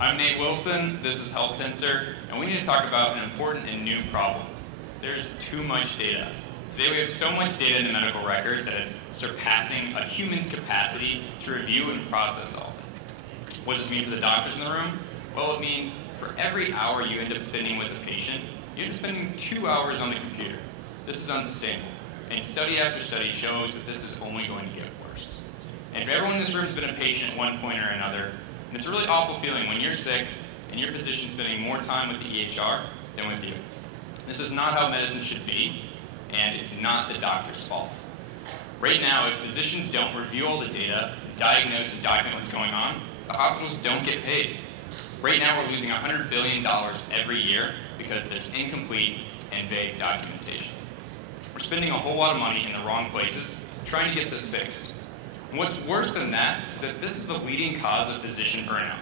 I'm Nate Wilson, this is Health Tensor, and we need to talk about an important and new problem. There's too much data. Today we have so much data in the medical record that it's surpassing a human's capacity to review and process all of it. What does this mean for the doctors in the room? Well, it means for every hour you end up spending with a patient, you end up spending 2 hours on the computer. This is unsustainable, and study after study shows that this is only going to get worse. And everyone in this room has been a patient at one point or another, and it's a really awful feeling when you're sick and your physician's spending more time with the EHR than with you. This is not how medicine should be, and it's not the doctor's fault. Right now, if physicians don't review all the data, diagnose and document what's going on, the hospitals don't get paid. Right now, we're losing $100 billion every year because there's incomplete and vague documentation. We're spending a whole lot of money in the wrong places trying to get this fixed. And what's worse than that is that this is the leading cause of physician burnout.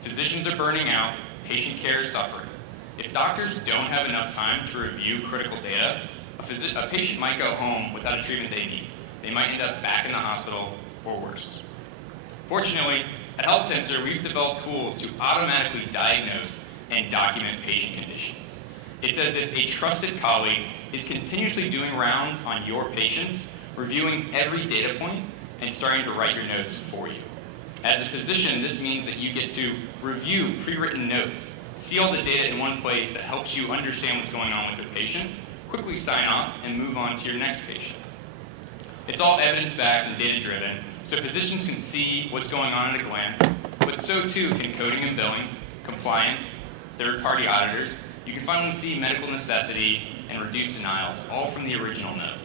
Physicians are burning out, patient care is suffering. If doctors don't have enough time to review critical data, a patient might go home without a treatment they need. They might end up back in the hospital or worse. Fortunately, at Health Tensor, we've developed tools to automatically diagnose and document patient conditions. It's as if a trusted colleague is continuously doing rounds on your patients, reviewing every data point, and starting to write your notes for you. As a physician, this means that you get to review pre-written notes, see all the data in one place that helps you understand what's going on with the patient, quickly sign off, and move on to your next patient. It's all evidence-backed and data-driven, so physicians can see what's going on at a glance, but so too can coding and billing, compliance, third-party auditors. You can finally see medical necessity and reduce denials, all from the original note.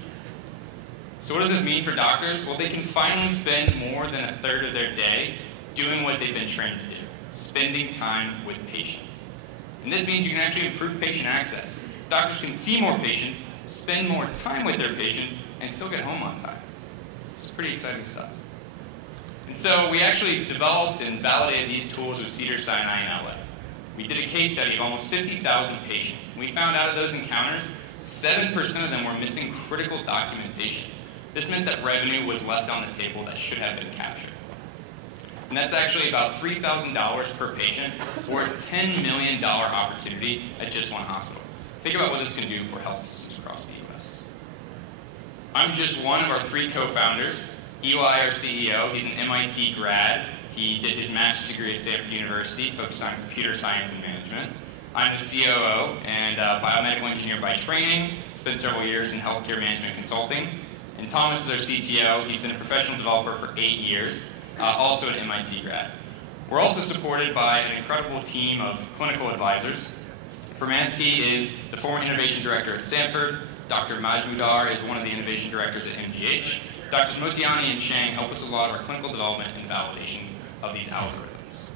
So what does this mean for doctors? Well, they can finally spend more than a third of their day doing what they've been trained to do, spending time with patients. And this means you can actually improve patient access. Doctors can see more patients, spend more time with their patients, and still get home on time. It's pretty exciting stuff. And so we actually developed and validated these tools with Cedars-Sinai in LA. We did a case study of almost 50,000 patients. And we found out of those encounters, 7% of them were missing critical documentation. This meant that revenue was left on the table that should have been captured. And that's actually about $3,000 per patient, or a $10 million opportunity at just one hospital. Think about what this can do for health systems across the US. I'm just one of our 3 co-founders. Eli, our CEO, he's an MIT grad. He did his master's degree at Stanford University, focused on computer science and management. I'm the COO and biomedical engineer by training. Spent several years in healthcare management consulting. And Thomas is our CTO. He's been a professional developer for 8 years, also an MIT grad. We're also supported by an incredible team of clinical advisors. Permansky is the former innovation director at Stanford. Dr. Majmudar is one of the innovation directors at MGH. Drs. Motiani and Chang help us a lot of our clinical development and validation of these algorithms.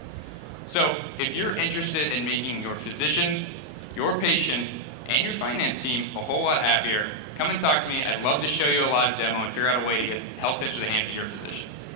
So if you're interested in making your physicians, your patients, and your finance team a whole lot happier, come and talk to me. I'd love to show you a live demo and figure out a way to get Health Tensor to the hands of your physicians.